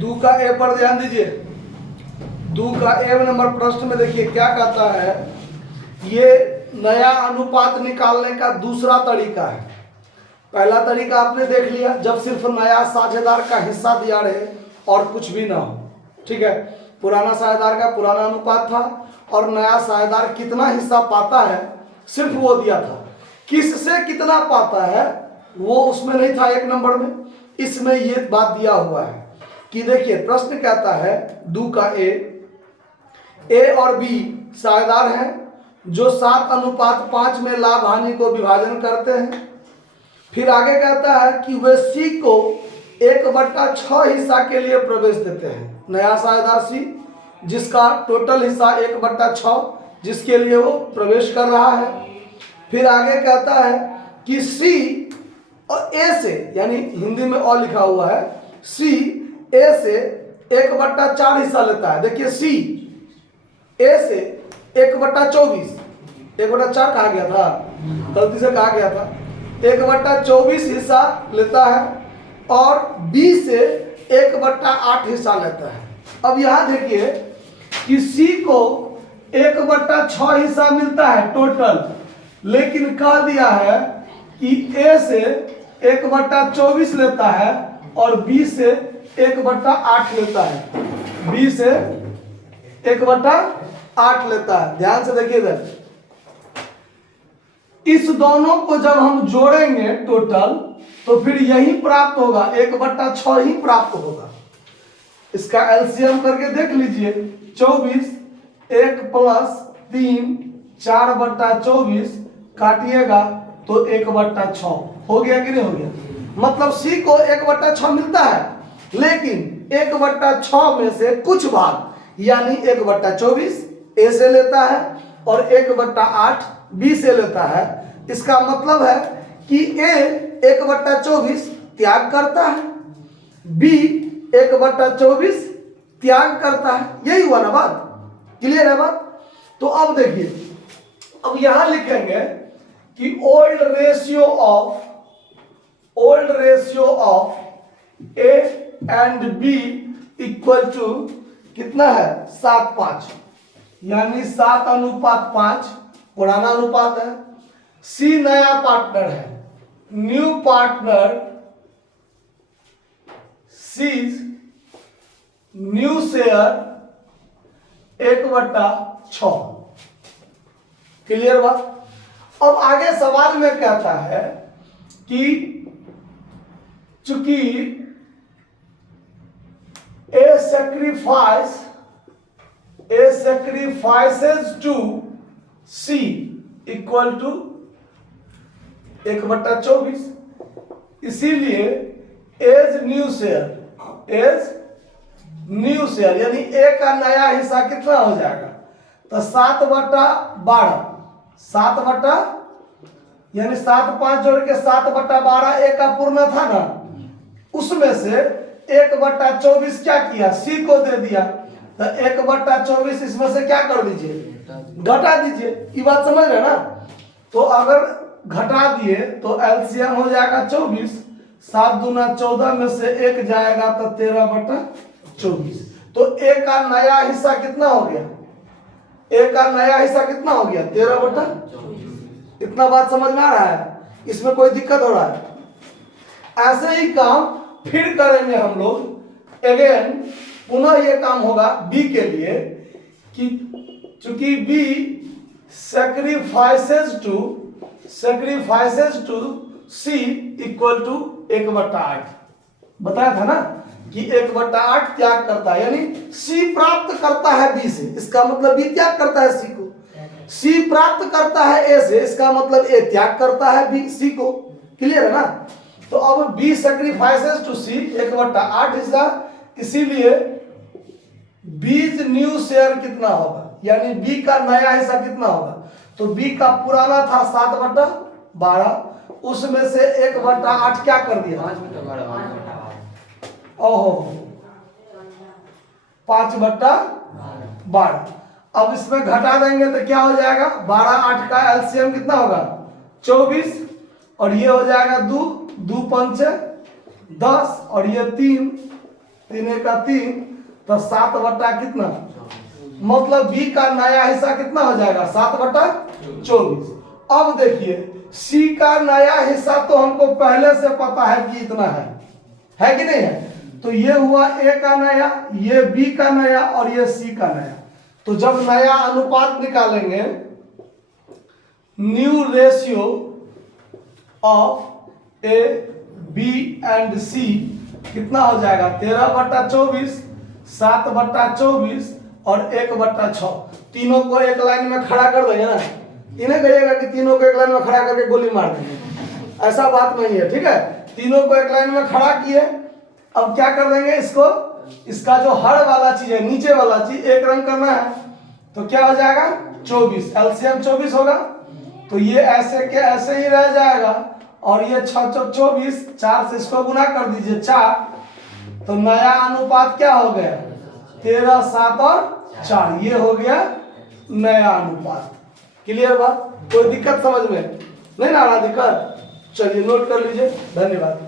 दो का ए पर ध्यान दीजिए। दो का ए नंबर प्रश्न में देखिए क्या कहता है, ये नया अनुपात निकालने का दूसरा तरीका है। पहला तरीका आपने देख लिया जब सिर्फ नया साझेदार का हिस्सा दिया रहे और कुछ भी ना हो, ठीक है। पुराना साझेदार का पुराना अनुपात था और नया साझेदार कितना हिस्सा पाता है सिर्फ वो दिया था। किससे कितना पाता है वो उसमें नहीं था एक नंबर में। इसमें ये बात दिया हुआ है कि देखिए प्रश्न कहता है दो का ए और बी साझेदार हैं जो 7:5 में लाभ हानि को विभाजन करते हैं। फिर आगे कहता है कि वे सी को 1/6 हिस्सा के लिए प्रवेश देते हैं। नया साझेदार सी जिसका टोटल हिस्सा 1/6 जिसके लिए वो प्रवेश कर रहा है। फिर आगे कहता है कि सी और ए से, यानी हिंदी में और लिखा हुआ है, सी ए से 1/4 हिस्सा लेता है। देखिए सी ए से 1/24, 1/4 कहा गया था, गलती से कहा गया था, 1/24 हिस्सा लेता है और बी से 1/8 हिस्सा लेता है। अब यहाँ देखिए कि सी को 1/6 हिस्सा मिलता है टोटल, लेकिन कह दिया है कि ए से 1/24 लेता है और बी से 1/8 लेता है, बी से 1/8 लेता है। ध्यान से देखिए इधर, इस दोनों को जब हम जोड़ेंगे टोटल तो फिर यही प्राप्त होगा, 1/6 ही प्राप्त होगा। इसका एलसीएम करके देख लीजिए, 24 1 + 3 4/24 काटिएगा तो 1/6 हो गया कि नहीं हो गया। मतलब सी को 1/6 मिलता है, लेकिन 1/6 में से कुछ भाग यानी 1/24 ए से लेता है और 1/8 बी से लेता है। इसका मतलब है कि ए 1/24 त्याग करता है, बी 1/24 त्याग करता है। यही हुआ ना बात, क्लियर है बात। तो अब देखिए, अब यहां लिखेंगे कि old ratio of A and B equal to कितना है 7:5, यानी 7:5 पुराना अनुपात है। सी नया पार्टनर है, new partner sees new share 1/6, clear बात। अब आगे सवाल में कहता है कि चूंकि A sacrifices to C equal to 1/24, इसीलिए एज न्यू शेयर यानी ए का नया हिस्सा कितना हो जाएगा, तो 7/12, 7 यानी 7 5 जोड़ के 7/12 ए का पूर्ण था ना, उसमें से 1/24 क्या किया सी को दे दिया, तो 1/24 इसमें से क्या कर दीजिए, घटा दीजिए। ये बात समझ रहे ना। तो अगर घटा दिए तो एलसीएम हो जाएगा 24, 7 दूना 14 में से 1 जाएगा तो 13/24। तो ए का नया हिस्सा कितना हो गया, ए का नया हिस्सा कितना हो गया 13/24। इतना बात समझ में आ रहा है, इसमें कोई दिक्कत हो रहा है। ऐसे ही काम फिर करेंगे हम लोग अगेन, पुनः ये काम होगा बी के लिए कि चूंकि B sacrifices to C equal to 1/8 बताया था ना कि 1/8 त्याग करता है, यानी C प्राप्त करता है B से, इसका मतलब B त्याग करता है C को। C प्राप्त करता है A से, इसका मतलब A त्याग करता है B C को, क्लियर है ना। तो अब B sacrifices to C 1/8 हिस्सा, इसीलिए बीज न्यू शेयर कितना होगा, यानी B का नया हिस्सा कितना होगा, तो B का पुराना था 7/12, उसमें से 1/8 क्या कर दिया, 5/12। अब इसमें घटा देंगे तो क्या हो जाएगा, 12 8 का एलसीएम कितना होगा 24, और ये हो जाएगा 2 2 5 10 और ये 3 3 का 3, तो 7 बटा कितना, मतलब बी का नया हिस्सा कितना हो जाएगा 7 बटा 24। अब देखिए सी का नया हिस्सा तो हमको पहले से पता है कि इतना है कि नहीं है। तो ये हुआ ए का नया, ये बी का नया और ये सी का नया। तो जब नया अनुपात निकालेंगे, new ratio of A B and C कितना हो जाएगा 13 बटा 24, 7 बटा 24 और 1 बटा 6। तीनों को एक लाइन में खड़ा कर देंगे ना, इन्हें कहिएगा कि तीनों को एक लाइन में खड़ा करके गोली मार देंगे, ऐसा बात नहीं है, ठीक है। तीनों को एक लाइन में खड़ा किए, अब क्या कर देंगे इसको, इसका जो हर वाला चीज है, नीचे वाला चीज एक रंग करना है, तो क्या हो जाएगा 24, एलसीएम 24 होगा। तो ये ऐसे के ऐसे ही रह जाएगा और ये 6 चौक 24, 4 से इसको गुना कर दीजिए 4, तो नया अनुपात क्या हो गया 13, 7 और 4, ये हो गया नया अनुपात। क्लियर बात, कोई दिक्कत समझ में नहीं ना आ रहा दिक्कत, चलिए नोट कर लीजिए, धन्यवाद।